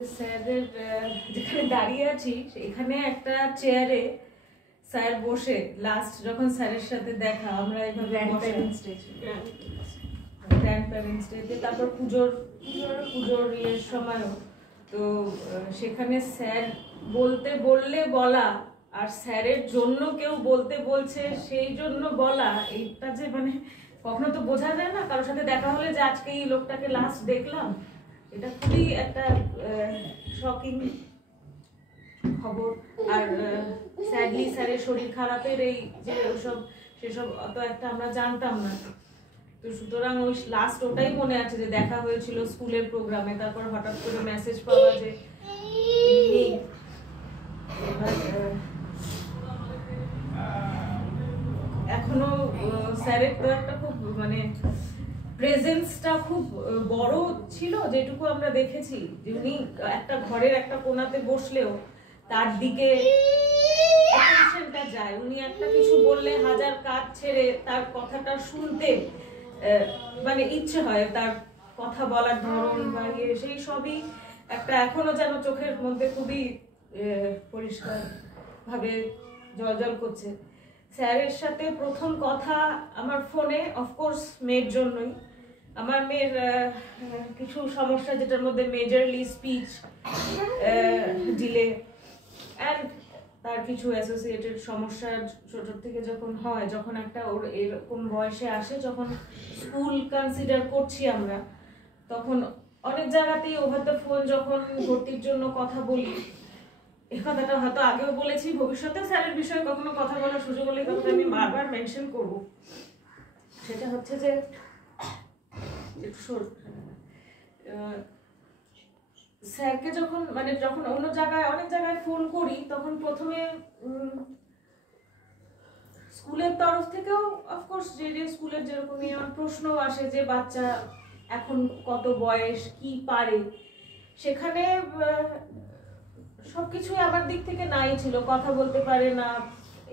স্যারের যেখানে দাঁড়িয়ে আছি এখানে একটা চেয়ারে স্যার বসে লাস্ট যখন স্যারের সাথে দেখা আমরা এইভাবে গ্র্যান্ড প্যারেন্টস ডেতে তারপর পুজোর ইয়ের সময়ও তো সেখানে স্যার বলতে বললে বলা আর স্যারের জন্য কেউ বলতে বলছে সেই জন্য বলা এইটা যে মানে কখনো তো বোঝা যায় না কারোর সাথে দেখা হলে যে আজকে এই লোকটাকে লাস্ট দেখলাম এটা খুবই একটা শকিং খবর। আর স্যাডলি স্যারের শরীর খারাপের এই যে সেসব অত একটা আমরা জানতাম না, তো সুতরাং ওই লাস্ট ওটাই মনে আছে যে দেখা হয়েছিল স্কুলের প্রোগ্রামে, তারপর হঠাৎ করে মেসেজ পাওয়া যে এখনো স্যারের তো একটা খুব মানে প্রেজেন্সটা খুব বড় ছিল যেটুকু আমরা দেখেছি যে উনি একটা ঘরের একটা কোণাতে বসলেও তার দিকে অ্যাটেনশনটা যায়, উনি একটা কিছু বললে হাজার কাজ ছেড়ে তার কথাটা শুনতে মানে ইচ্ছে হয়, তার কথা বলার ধরন বা সেই সবই একটা এখনো যেন চোখের মধ্যে খুবই পরিষ্কার ভাবে জল করছে। স্যারের সাথে প্রথম কথা আমার ফোনে, অফকোর্স মেয়ের জন্যই, আমার মেয়ের কিছু সমস্যা যেটার মধ্যে মেজরলি স্পিচ ডিলে অ্যান্ড তার কিছু অ্যাসোসিয়েটেড সমস্যা ছোট থেকে যখন হয়, যখন একটা ওর এরকম বয়সে আসে, যখন স্কুল কনসিডার করছি আমরা, তখন অনেক জায়গাতেই ওভার দ্য ফোন যখন ভর্তির জন্য কথা বলি, এই কথাটা হয়তো আগেও বলেছি, ভবিষ্যতে স্যারের বিষয়ে কখনো কথা বলার সুযোগ হলে কথাটা আমি বারবার মেনশন করব। সেটা হচ্ছে যে স্যারকে যখন মানে যখন অনেক জায়গায় ফোন করি, তখন প্রথমে স্কুলের তরফ থেকেও অফকোর্স যে স্কুলের যেরকমই আমার প্রশ্ন আসে যে বাচ্চা এখন কত বয়স, কি পারে, সেখানে সবকিছুই আমার দিক থেকে নাই ছিল, কথা বলতে পারে না,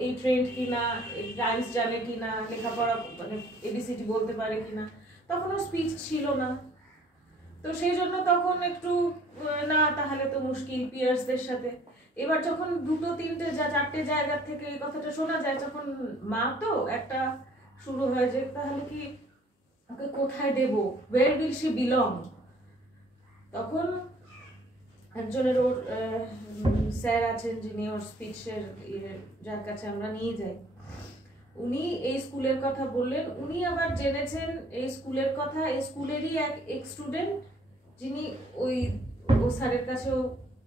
এই ট্রেন্ড কিনা, এই রাইমস জানে কিনা, লেখাপড়া মানে এবিসিডি বলতে পারে কিনা, তখনও স্পিচ ছিল না, তো সেই জন্য তখন একটু না তাহলে তো মুশকিল পিয়ার্সদের সাথে। এবার যখন দুটো তিনটে চারটে জায়গা থেকে এই কথাটা শোনা যায়, যখন মা তো একটা শুরু হয় যে তাহলে কি ওকে কোথায় দেব, ওয়ের উইল শি বিলং, তখন একজনের ওর স্যার আছেন যিনি ওর স্পিচের যার কাছে আমরা নিয়ে যাই, উনি এই স্কুলের কথা বললেন, উনি আবার জেনেছেন এই স্কুলের কথা, এই স্কুলেরই এক স্টুডেন্ট যিনি ও স্যারের কাছেও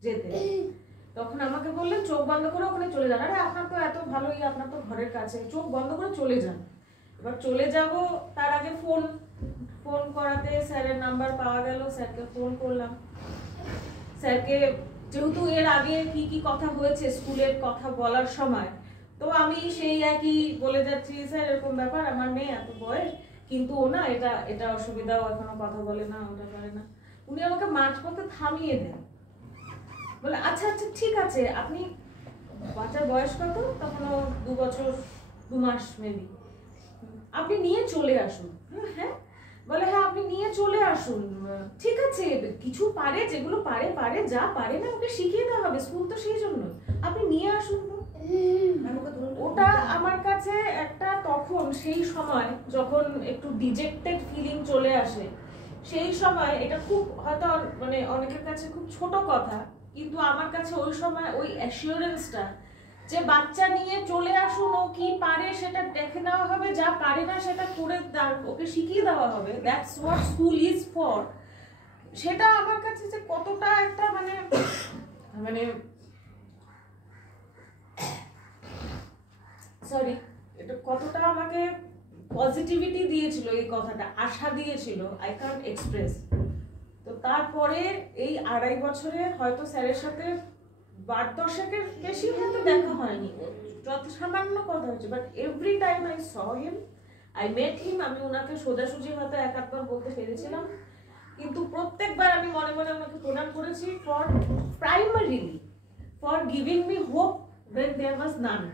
যেতেন, তখন আমাকে বললেন চোখ বন্ধ করে ওখানে চলে যান, আরে আপনার তো এত ভালোই, আপনার তো ঘরের কাছে, চোখ বন্ধ করে চলে যান। এবার চলে যাব, তার আগে ফোন করাতে স্যারের নাম্বার পাওয়া গেল, স্যারকে ফোন করলাম, স্যারকে যেহেতু এর আগে কি কথা হয়েছে স্কুলের কথা বলার সময়, তো আমি সেই একই বলে যাচ্ছি, স্যার এরকম ব্যাপার, আমার মেয়ে এত বয়স, কিন্তু ও না এটা অসুবিধাও, এখনো কথা বলে না, ওটা পারে না। উনি আমাকে মাঝপথে থামিয়ে দেন, বলে আচ্ছা ঠিক আছে, আপনি বাচ্চার বয়স কত, তখন ও 2 বছর 2 মাস মেবি, আপনি নিয়ে চলে আসুন। হ্যাঁ, বলে হ্যাঁ আপনি নিয়ে চলে আসুন, ঠিক আছে, কিছু পারে, যেগুলো পারে, যা পারে না ওকে শিখিয়ে দেওয়া হবে, স্কুল তো সেই জন্য, আপনি নিয়ে আসুন। ওটা আমার কাছে একটা তখন সেই সময় যখন একটু ডিজেক্টেড ফিলিং চলে আসে, সেই সময় এটা খুব হয়তো মানে অনেকের কাছে খুব ছোট কথা, কিন্তু আমার কাছে ওই সময় ওই অ্যাসিওরেন্সটা যে বাচ্চা নিয়ে চলে আসুন, ও কি পারে সেটা দেখে নেওয়া হবে, যা পারে না সেটা করে ওকে শিখিয়ে দেওয়া হবে, that's what school is for, সেটা আমার কাছে যে কতটা একটা মানে সরি, এটা কতটা আমাকে পজিটিভিটি দিয়েছিল, এই কথাটা আশা দিয়েছিল, আই ক্যান্ট এক্সপ্রেস। তো তারপরে এই 2.5 বছরে হয়তো স্যারের সাথে 10-এর বেশি হয়তো দেখা হয়নি, যত সামান্য কথা হয়েছে, but every time I saw him, I met him, আমি ওনাকে সোজাসুজি হয়তো 1-8 বার বলতে পেরেছিলাম, কিন্তু প্রত্যেকবার আমি মনে মনে ওনাকে প্রণাম করেছি for primarily for giving me hope when there was none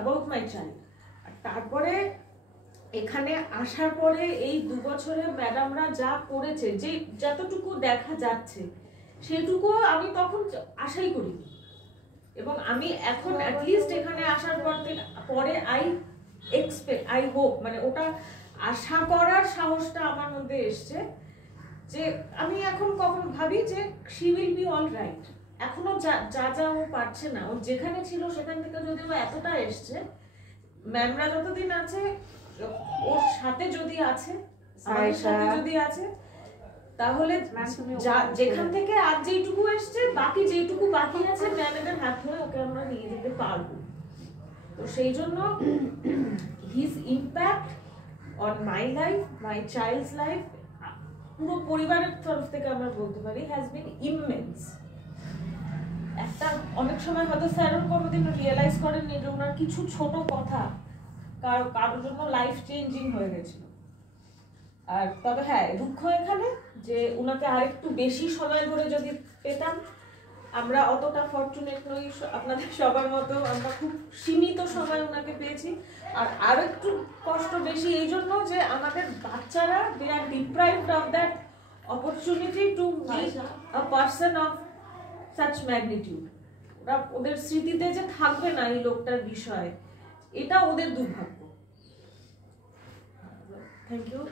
about my child। আর তারপরে এখানে আসার পরে এই 2 বছরে ম্যাডামরা যা করেছে, যে যতটুকু দেখা যাচ্ছে, সেটুকু আমি তখন আশাই করি। এবং আমি এখন অ্যাটলিস্ট এখানে আসার পরে আই হোপ, মানে ওটা আশা করার সাহসটা আমার মধ্যে এসছে যে আমি এখন কখন ভাবি যে she will be all right. এখনো যা যা ও পারছে না, ও যেখানে ছিল সেখান থেকে যদি ও এতটা এসছে, ম্যামরা যতদিন আছে, ওর সাথে যদি আছে, আমাদের সাথে যদি আছে, তাহলে যেখান থেকে আজ যেটুকু এসছে, বাকি যেটুকু বাকি আছে ম্যামেদের হাত ধরে ওকে আমরা নিয়ে যেতে পারবো। তো সেই জন্য his impact on my life, my child's life, পুরো পরিবারের তরফ থেকে আমরা বলতে পারি হ্যাজ বিন ইমেন্স। একটা অনেক সময় হয়তো স্যারও কোনোদিন রিয়েলাইজ করেননি যে ওনার কিছু ছোট কথা কারোর জন্য লাইফ চেঞ্জিং হয়ে গেছিল। আর তবে হ্যাঁ, দুঃখ এখানে যে উনাকে আরেকটু বেশি সময় ধরে যদি পেতাম, আমরা অতটা ফরচুনেট নই আপনাদের সবার মতো, আমরা খুব সীমিত সময় ওনাকে পেয়েছি। আর আরো একটু কষ্ট বেশি এই জন্য যে আমাদের বাচ্চারা they are deprived of that opportunity to meet a person of such magnitude. ওরা ওদের স্মৃতিতে যে থাকবে না এই লোকটার বিষয়, এটা ওদের দুর্ভাগ্য। Thank you.